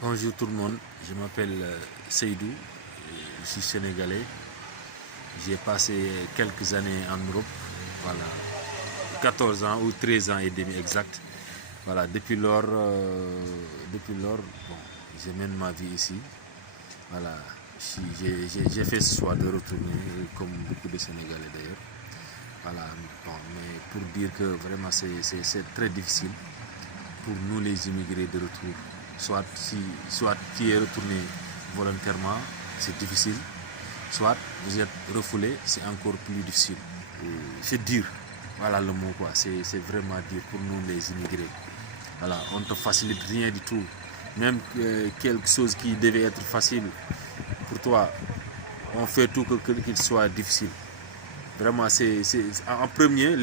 Bonjour tout le monde, je m'appelle Seydou, je suis sénégalais. J'ai passé quelques années en Europe, voilà, 14 ans ou 13 ans et demi exact. Voilà, depuis lors, bon, je mène ma vie ici. Voilà, j'ai fait ce choix de retourner, comme beaucoup de Sénégalais d'ailleurs. Voilà, bon, mais pour dire que vraiment c'est très difficile pour nous les immigrés de retour. Soit tu es retourné volontairement, c'est difficile. Soit vous êtes refoulé, c'est encore plus difficile. C'est dur. Voilà le mot quoi. C'est vraiment dur pour nous les immigrés. Voilà, on ne te facilite rien du tout. Même quelque chose qui devait être facile pour toi, on fait tout qu'il soit difficile. Vraiment, en premier,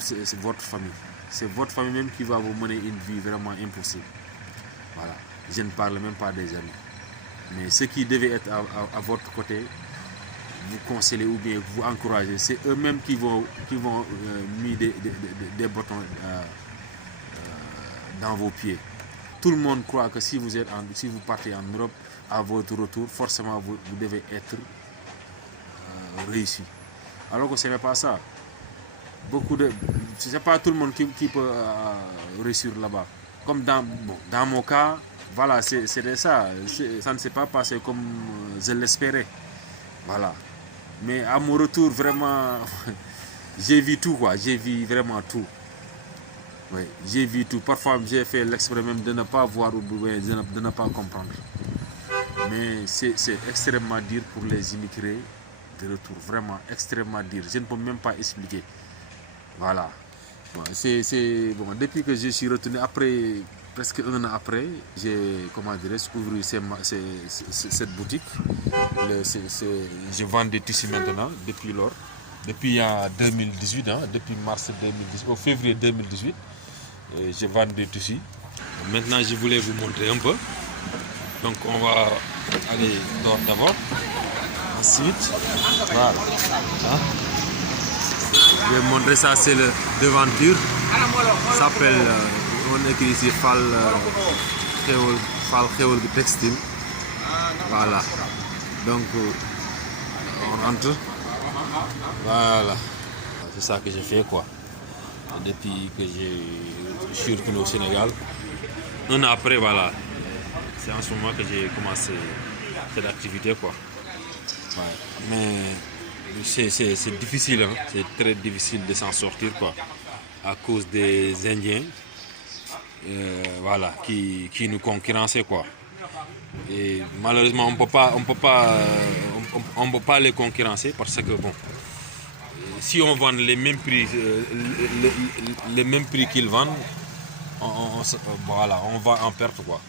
c'est votre famille. C'est votre famille même qui va vous mener une vie vraiment impossible. Voilà. Je ne parle même pas des amis. Mais ceux qui devaient être à votre côté, vous conseiller ou bien vous encourager, c'est eux-mêmes qui vont mettre des bâtons dans vos pieds. Tout le monde croit que si vous partez en Europe, à votre retour, forcément vous devez être réussi. Alors que ce n'est pas ça. C'est pas tout le monde qui peut réussir là-bas. Comme dans mon cas, voilà, c'est ça. Ça ne s'est pas passé comme je l'espérais. Voilà. Mais à mon retour, vraiment, j'ai vu tout, quoi. J'ai vu vraiment tout. Oui, j'ai vu tout. Parfois, j'ai fait l'expérience même de ne pas voir ou de ne pas comprendre. Mais c'est extrêmement dur pour les immigrés de retour. Vraiment extrêmement dur. Je ne peux même pas expliquer. Voilà. Bon, bon, depuis que je suis retourné, presque un an après, j'ai ouvert cette boutique. Je vends des tissus maintenant, depuis lors. Depuis 2018, depuis mars 2018, au février 2018, je vends des tissus. Maintenant, je voulais vous montrer un peu. Donc, on va aller d'abord. Ensuite, voilà. Je vais vous montrer ça, c'est le devanture. Ça s'appelle, on écrit ici Fall Khewel Textile. Voilà. Donc, on rentre. Voilà. C'est ça que j'ai fait quoi. Depuis que je suis retourné au Sénégal. Un an après, voilà. C'est en ce moment que j'ai commencé cette activité quoi. Ouais. Mais c'est difficile, hein? C'est très difficile de s'en sortir quoi. À cause des Indiens, voilà, qui nous concurrençaient quoi. Et malheureusement, on peut pas les concurrencer parce que bon, si on vend les mêmes prix, les mêmes prix qu'ils vendent, voilà, on va en perte quoi.